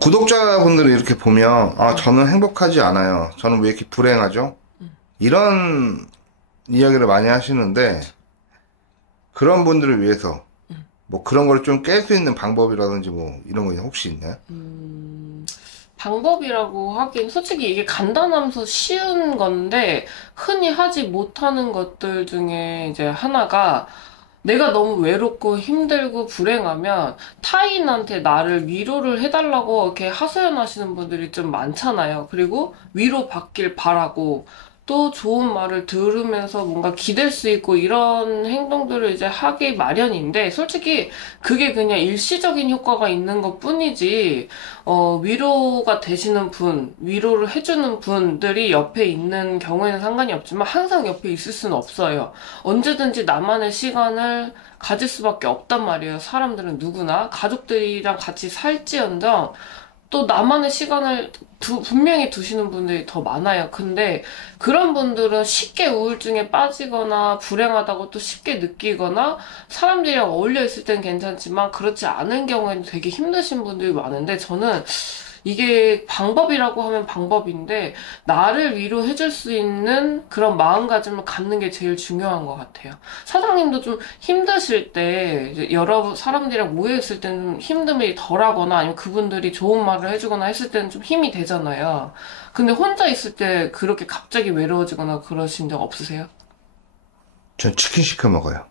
구독자분들이 이렇게 보면, 아, 저는 행복하지 않아요. 저는 왜 이렇게 불행하죠? 이런 이야기를 많이 하시는데, 그런 분들을 위해서, 뭐 그런 걸 좀 깰 수 있는 방법이라든지 뭐 이런 거 혹시 있나요? 방법이라고 하긴 솔직히 이게 간단하면서 쉬운 건데 흔히 하지 못하는 것들 중에 이제 하나가 내가 너무 외롭고 힘들고 불행하면 타인한테 나를 위로를 해달라고 이렇게 하소연하시는 분들이 좀 많잖아요. 그리고 위로받길 바라고 또 좋은 말을 들으면서 뭔가 기댈 수 있고 이런 행동들을 이제 하기 마련인데 솔직히 그게 그냥 일시적인 효과가 있는 것 뿐이지 위로가 되시는 분, 위로를 해주는 분들이 옆에 있는 경우에는 상관이 없지만 항상 옆에 있을 수는 없어요. 언제든지 나만의 시간을 가질 수밖에 없단 말이에요. 사람들은 누구나 가족들이랑 같이 살지언정 또 나만의 시간을 분명히 두시는 분들이 더 많아요. 근데 그런 분들은 쉽게 우울증에 빠지거나 불행하다고 또 쉽게 느끼거나 사람들이랑 어울려 있을 땐 괜찮지만 그렇지 않은 경우에는 되게 힘드신 분들이 많은데 저는 이게 방법이라고 하면 방법인데 나를 위로해줄 수 있는 그런 마음가짐을 갖는 게 제일 중요한 것 같아요. 사장님도 좀 힘드실 때 이제 여러 사람들이랑 모여있을 때는 힘듦이 덜하거나 아니면 그분들이 좋은 말을 해주거나 했을 때는 좀 힘이 되잖아요. 근데 혼자 있을 때 그렇게 갑자기 외로워지거나 그러신 적 없으세요? 전 치킨 시켜 먹어요.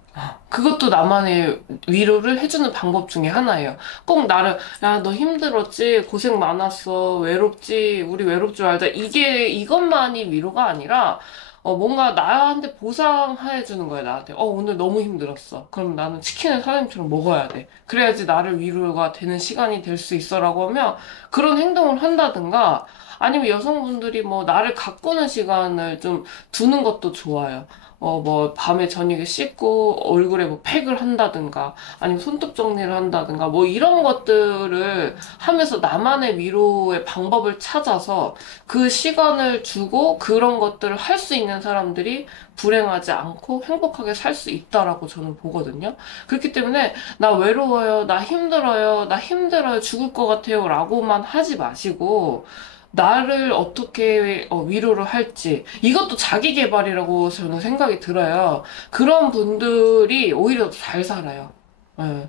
그것도 나만의 위로를 해주는 방법 중에 하나예요. 꼭 나를, 야, 너 힘들었지? 고생 많았어. 외롭지? 우리 외롭 줄 알자. 이것만이 위로가 아니라, 뭔가 나한테 보상해주는 거야, 나한테. 오늘 너무 힘들었어. 그럼 나는 치킨을 사장님처럼 먹어야 돼. 그래야지 나를 위로가 되는 시간이 될 수 있어라고 하면, 그런 행동을 한다든가, 아니면 여성분들이 뭐, 나를 가꾸는 시간을 좀 두는 것도 좋아요. 뭐, 밤에 저녁에 씻고 얼굴에 뭐 팩을 한다든가, 아니면 손톱 정리를 한다든가, 뭐 이런 것들을 하면서 나만의 위로의 방법을 찾아서 그 시간을 주고 그런 것들을 할 수 있는 사람들이 불행하지 않고 행복하게 살 수 있다라고 저는 보거든요. 그렇기 때문에, 나 외로워요, 나 힘들어요, 죽을 것 같아요, 라고만 하지 마시고, 나를 어떻게 위로를 할지 이것도 자기 개발이라고 저는 생각이 들어요. 그런 분들이 오히려 잘 살아요. 예.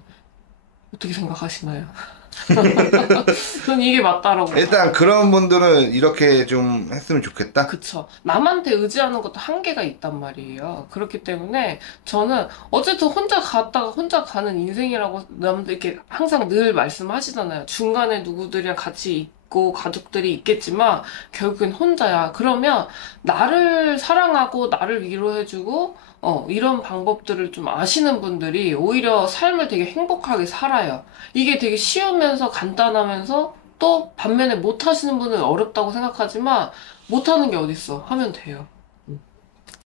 어떻게 생각하시나요? 저는 이게 맞다라고 봐요. 일단 그런 분들은 이렇게 좀 했으면 좋겠다. 그쵸. 남한테 의지하는 것도 한계가 있단 말이에요. 그렇기 때문에 저는 어쨌든 혼자 갔다가 혼자 가는 인생이라고 남들 이렇게 항상 늘 말씀하시잖아요. 중간에 누구들이랑 같이 있고 가족들이 있겠지만 결국엔 혼자야. 그러면 나를 사랑하고 나를 위로해주고 이런 방법들을 좀 아시는 분들이 오히려 삶을 되게 행복하게 살아요. 이게 되게 쉬우면서 간단하면서 또 반면에 못 하시는 분은 어렵다고 생각하지만 못 하는 게 어딨어. 하면 돼요.